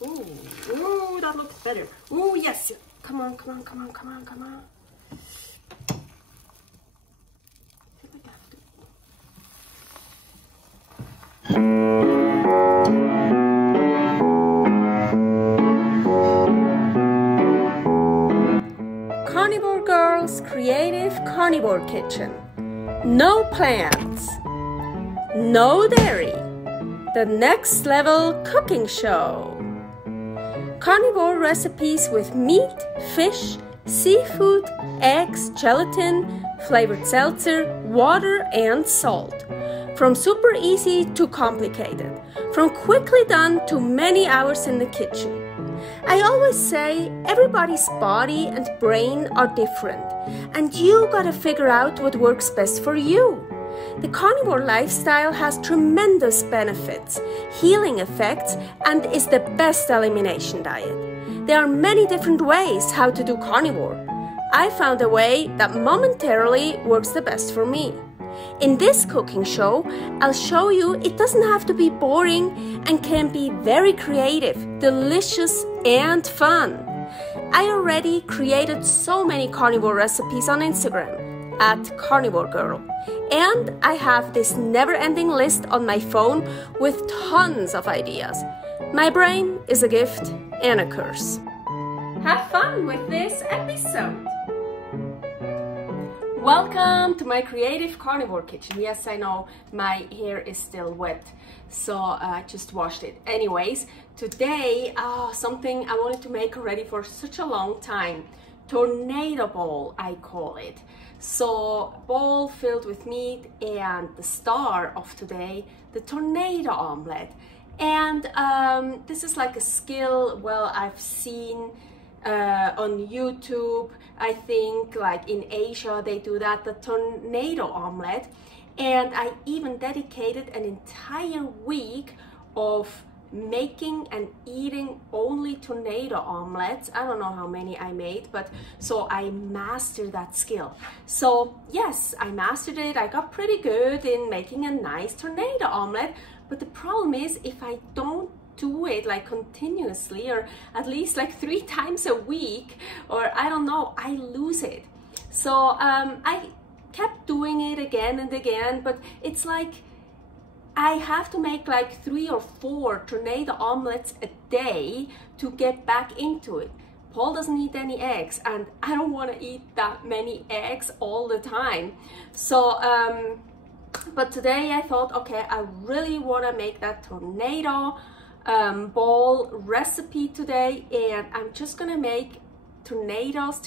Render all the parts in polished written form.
Ooh, ooh, that looks better. Ooh, yes. Come on, come on, come on, come on, come on. Carnivore Girl's Creative Carnivore Kitchen. No plants, no dairy. The next level cooking show. Carnivore recipes with meat, fish, seafood, eggs, gelatin, flavored seltzer, water, and salt. From super easy to complicated. From quickly done to many hours in the kitchen. I always say everybody's body and brain are different, and you gotta figure out what works best for you. The carnivore lifestyle has tremendous benefits, healing effects, and is the best elimination diet. There are many different ways how to do carnivore. I found a way that momentarily works the best for me. In this cooking show, I'll show you it doesn't have to be boring and can be very creative, delicious, and fun. I already created so many carnivore recipes on Instagram @karnivorgirl, and I have this never-ending list on my phone with tons of ideas. My brain is a gift and a curse. Have fun with this episode! Welcome to my creative carnivore kitchen. Yes, I know my hair is still wet, so I just washed it. Anyways, today something I wanted to make already for such a long time. Tornado bowl, I call it. So bowl filled with meat, and the star of today, the tornado omelette. And this is like a skill, well, I've seen on YouTube. I think like in Asia they do that, the tornado omelette. And I even dedicated an entire week of making and eating only tornado omelets. I don't know how many I made, but so I mastered that skill. So yes, I mastered it. I got pretty good in making a nice tornado omelet, but the problem is if I don't do it like continuously, or at least like 3 times a week, or I don't know, I lose it. So I kept doing it again and again, but it's like I have to make like 3 or 4 tornado omelets a day to get back into it. Paul doesn't eat any eggs, and I don't want to eat that many eggs all the time. So but today I thought, okay, I really want to make that tornado bowl recipe today, and I'm just gonna make tornadoes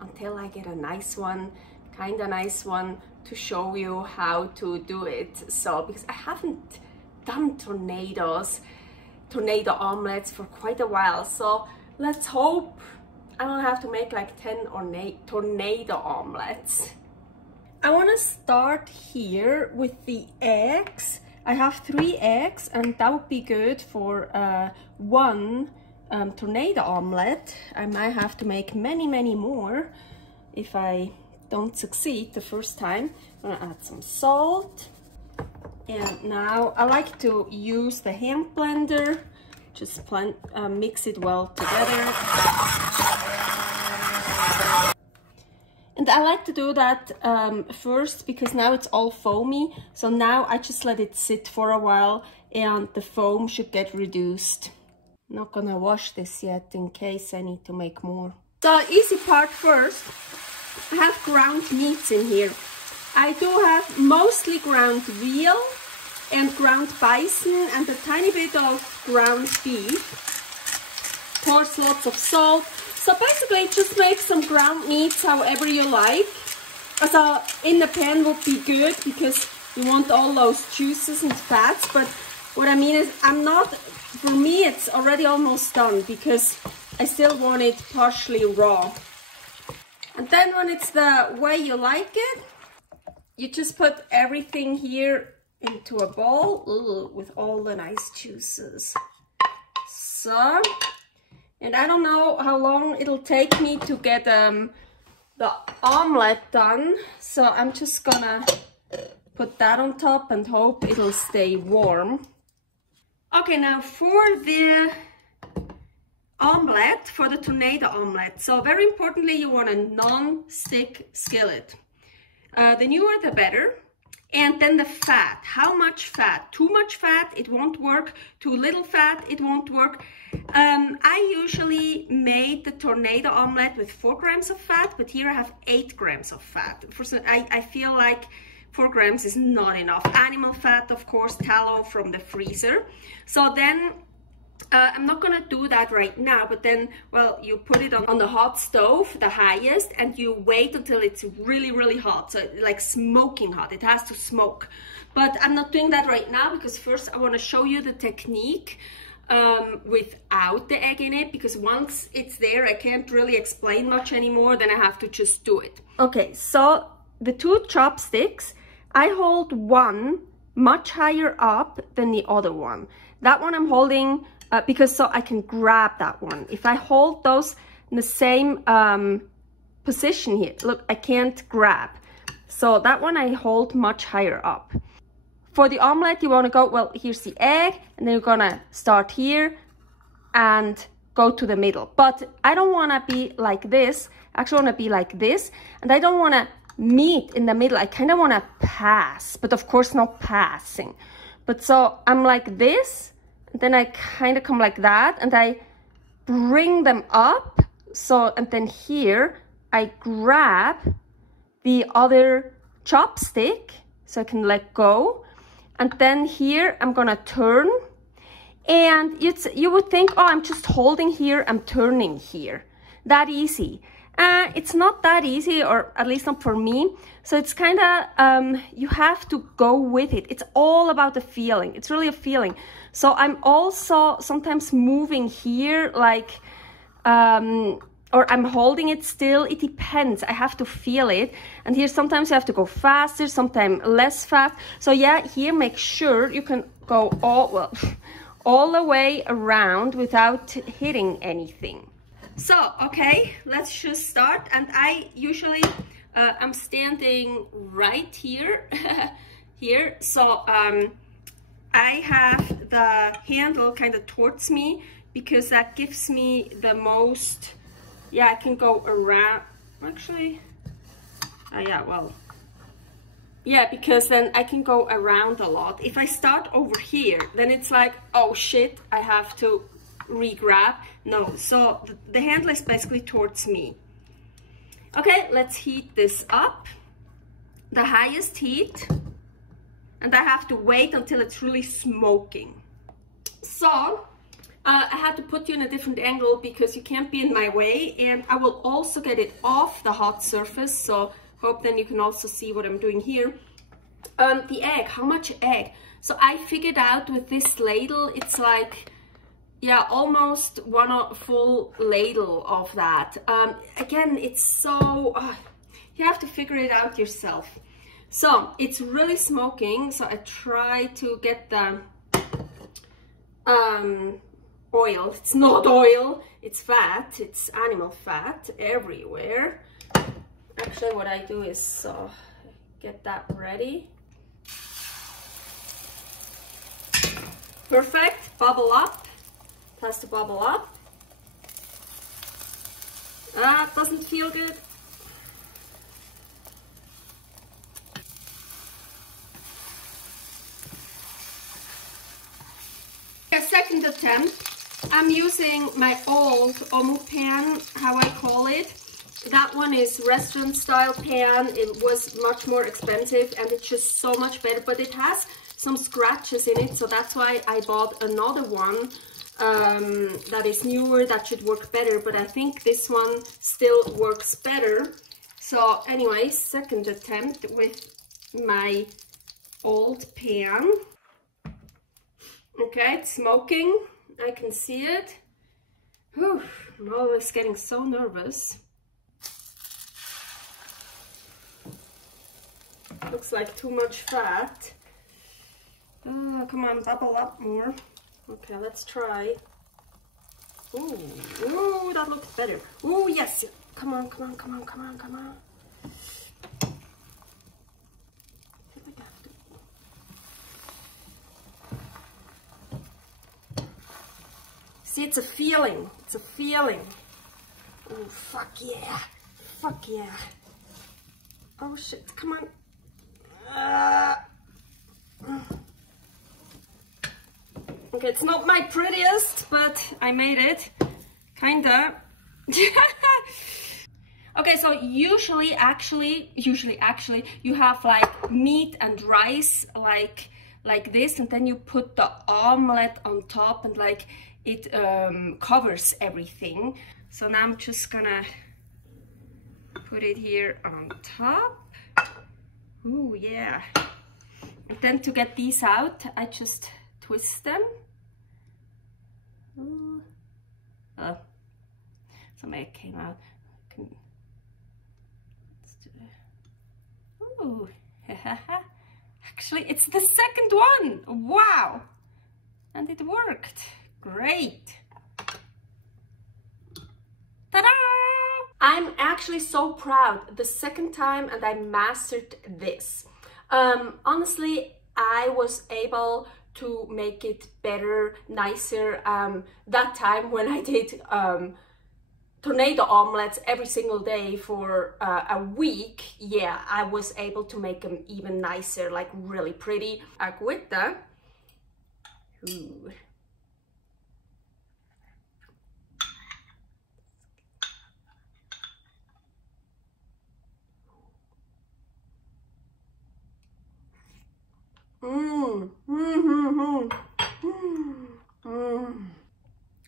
until I get a nice one, kind of nice one, to show you how to do it. So because I haven't done tornado omelets for quite a while, so let's hope I don't have to make like 10 tornado omelets. I want to start here with the eggs. I have 3 eggs, and that would be good for 1 tornado omelette. I might have to make many more if I don't succeed the first time. I'm gonna add some salt, and now I like to use the hand blender. Just mix it well together. And I like to do that first because now it's all foamy. So now I just let it sit for a while and the foam should get reduced. I'm not gonna wash this yet in case I need to make more. The easy part first. I have ground meats in here. I do have mostly ground veal and ground bison and a tiny bit of ground beef. Of course, lots of salt. So basically just make some ground meats however you like. So in the pan would be good because you want all those juices and fats. But what I mean is for me it's already almost done because I still want it partially raw. And then when it's the way you like it, you just put everything here into a bowl with all the nice juices. So, and I don't know how long it'll take me to get the omelette done. So I'm just gonna put that on top and hope it'll stay warm. Okay, now for the omelette, for the tornado omelette. So very importantly, you want a non-stick skillet. The newer the better. And then the fat. How much fat? Too much fat, it won't work. Too little fat, it won't work. I usually made the tornado omelette with 4 grams of fat, but here I have 8 grams of fat. I feel like 4 grams is not enough. Animal fat, of course, tallow from the freezer. So then I'm not gonna do that right now, but then, well, you put it on the hot stove, the highest, and you wait until it's really, really hot. So like smoking hot, it has to smoke. But I'm not doing that right now because first I wanna show you the technique without the egg in it, because once it's there, I can't really explain much anymore, then I have to just do it. Okay, so the 2 chopsticks, I hold one much higher up than the other one. That one I'm holding because so I can grab that one. If I hold those in the same position here, look, I can't grab. So that one I hold much higher up. For the omelette, you want to go, well, here's the egg, and then you're gonna start here and go to the middle. But I don't want to be like this. I actually want to be like this, and I don't want to meet in the middle. I kind of want to pass, but of course not passing. But so I'm like this, and then I kind of come like that, and I bring them up. So, and then here I grab the other chopstick so I can let go. And then here I'm gonna turn, and you would think, oh, I'm just holding here, I'm turning here. That easy. It's not that easy, or at least not for me. So it's kind of, you have to go with it. It's all about the feeling. It's really a feeling. So I'm also sometimes moving here, like, or I'm holding it still. It depends. I have to feel it. And here sometimes you have to go faster, sometimes less fast. So yeah, here make sure you can go all the way around without hitting anything. So, okay, let's just start. And I usually, I'm standing right here, here. So I have the handle kind of towards me because that gives me the most, yeah, I can go around, actually, yeah, well, yeah, because then I can go around a lot. If I start over here, then it's like, oh shit, I have to re-grab. No, so the handle is basically towards me. Okay, let's heat this up, the highest heat, and I have to wait until it's really smoking. So I had to put you in a different angle because you can't be in my way, and I will also get it off the hot surface, so hope then you can also see what I'm doing here. The egg, how much egg? So I figured out with this ladle, it's like, yeah, almost one full ladle of that. Again, it's so, you have to figure it out yourself. So it's really smoking, so I try to get the oil. It's not oil, it's fat, it's animal fat everywhere. Actually, what I do is get that ready. Perfect, bubble up. Has to bubble up. It doesn't feel good. A second attempt. I'm using my old omelet pan, how I call it. That one is restaurant style pan. It was much more expensive and it's just so much better, but it has some scratches in it, so that's why I bought another one that is newer, that should work better, but I think this one still works better. So anyway, second attempt with my old pan. Okay, it's smoking, I can see it. Whew, I'm always getting so nervous. Looks like too much fat. Come on, bubble up more. Okay, let's try. Ooh, ooh, that looks better. Ooh, yes. Come on, come on, come on, come on, come on. I feel like I have to. See, it's a feeling. It's a feeling. Oh, fuck yeah. Fuck yeah. Oh shit, come on. Okay, it's not my prettiest, but I made it. Kinda. Okay, so usually actually you have like meat and rice like this, and then you put the omelette on top, and like it covers everything. So now I'm just gonna put it here on top. Ooh, yeah. And then to get these out, I just twist them. Ooh. Oh, some egg came out. Ooh. Actually, it's the second one. Wow. And it worked. Great. Ta-da! I'm actually so proud. The second time, and I mastered this. Honestly, I was able to make it better, nicer. That time when I did tornado omelets every single day for a week, yeah, I was able to make them even nicer, like really pretty. Agüita. Ooh.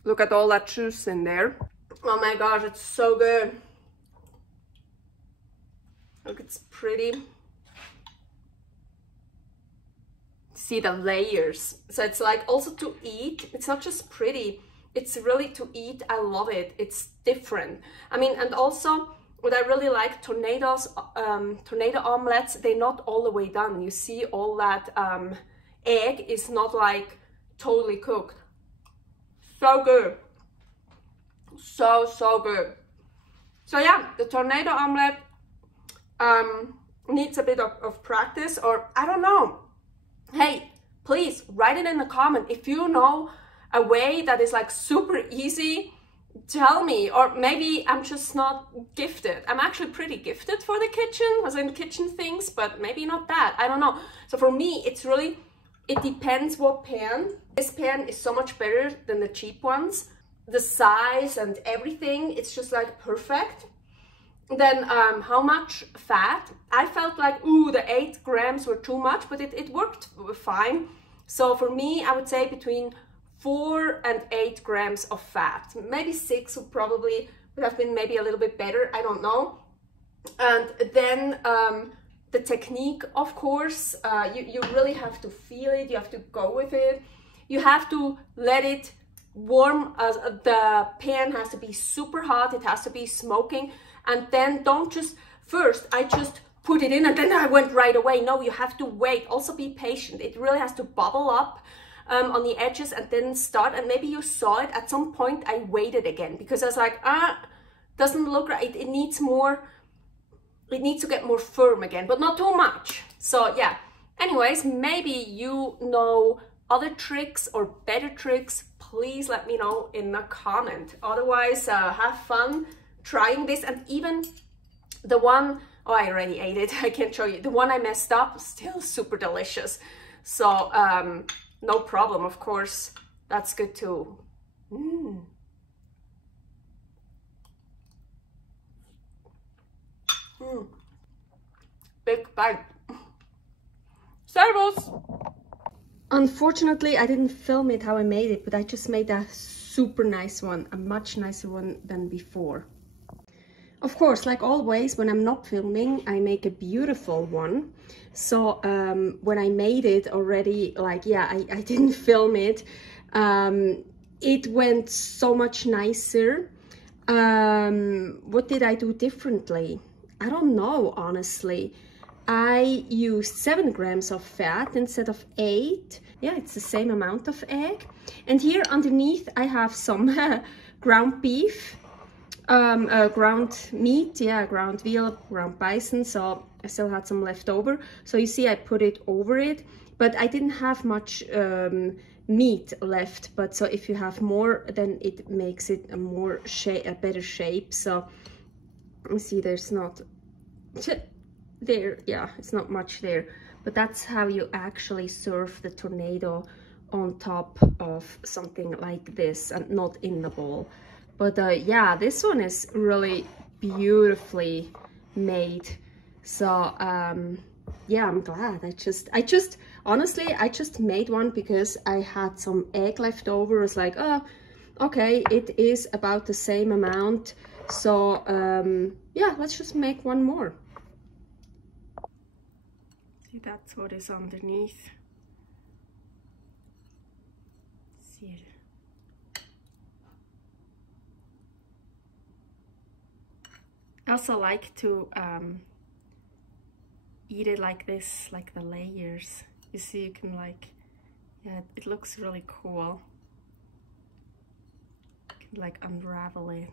Look at all that juice in there. Oh my gosh, it's so good. Look, it's pretty. See the layers. So it's like also to eat. It's not just pretty, it's really to eat. I love it. It's different. I mean, and also what I really like, tornado omelets, they're not all the way done. You see all that egg is not like totally cooked. So good. So good. So yeah, the tornado omelet needs a bit of practice, or I don't know. Hey, please write it in the comment if you know a way that is like super easy. Tell me, or maybe I'm just not gifted. I'm actually pretty gifted for the kitchen, as in kitchen things, but maybe not that. I don't know. So for me, it's really, it depends what pan. This pan is so much better than the cheap ones. The size and everything, it's just like perfect. Then how much fat? I felt like, ooh, the 8 grams were too much, but it worked fine. So for me, I would say between 4 and 8 grams of fat. Maybe 6 would have been maybe a little bit better, I don't know. And then the technique, of course, you really have to feel it, you have to go with it. You have to let it warm. The pan has to be super hot, it has to be smoking. And then don't just, first I just put it in and then I went right away. No, you have to wait. Also be patient. It really has to bubble up on the edges and then start. And maybe you saw it at some point. I waited again because I was like, doesn't look right. It needs more, it needs to get more firm again, but not too much. So yeah, anyways, maybe you know other tricks or better tricks. Please let me know in a comment. Otherwise, have fun trying this. And even the one, oh, I already ate it. I can't show you. The one I messed up, still super delicious. So no problem, of course. That's good too. Big bite. Servus! Unfortunately, I didn't film it how I made it, but I just made a super nice one, a much nicer one than before. Of course, like always, when I'm not filming, I make a beautiful one. So when I made it already, like, yeah, I didn't film it. It went so much nicer. What did I do differently? I don't know, honestly. I used 7 grams of fat instead of 8. Yeah, it's the same amount of egg. And here underneath I have some ground beef, ground meat, yeah, ground veal, ground bison. So I still had some left over. So you see I put it over it, but I didn't have much meat left, but so if you have more, then it makes it a better shape. So you see there's not there, yeah, it's not much there, but that's how you actually serve the tornado, on top of something like this and not in the bowl. But yeah, this one is really beautifully made. So yeah, I'm glad. I just honestly, I just made one because I had some egg left over. I was like, oh, okay, it is about the same amount, so yeah, let's just make one more. See, that's what is underneath. See. I also like to eat it like this, like the layers. You see, you can like, yeah, it looks really cool. You can like unravel it.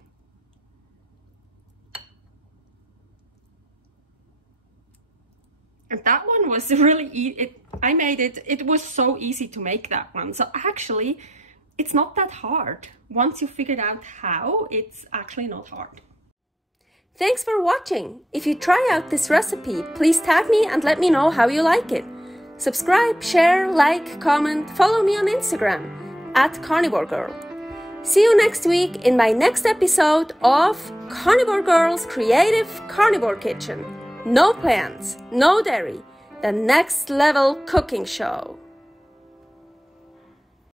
And that one was really I made it, it was so easy to make that one. So actually, it's not that hard. Once you figured out how, it's actually not hard. Thanks for watching. If you try out this recipe, please tag me and let me know how you like it. Subscribe, share, like, comment, follow me on Instagram @carnivorgirl. See you next week in my next episode of Carnivore Girl's Creative Carnivore Kitchen. No plants, no dairy, the next level cooking show.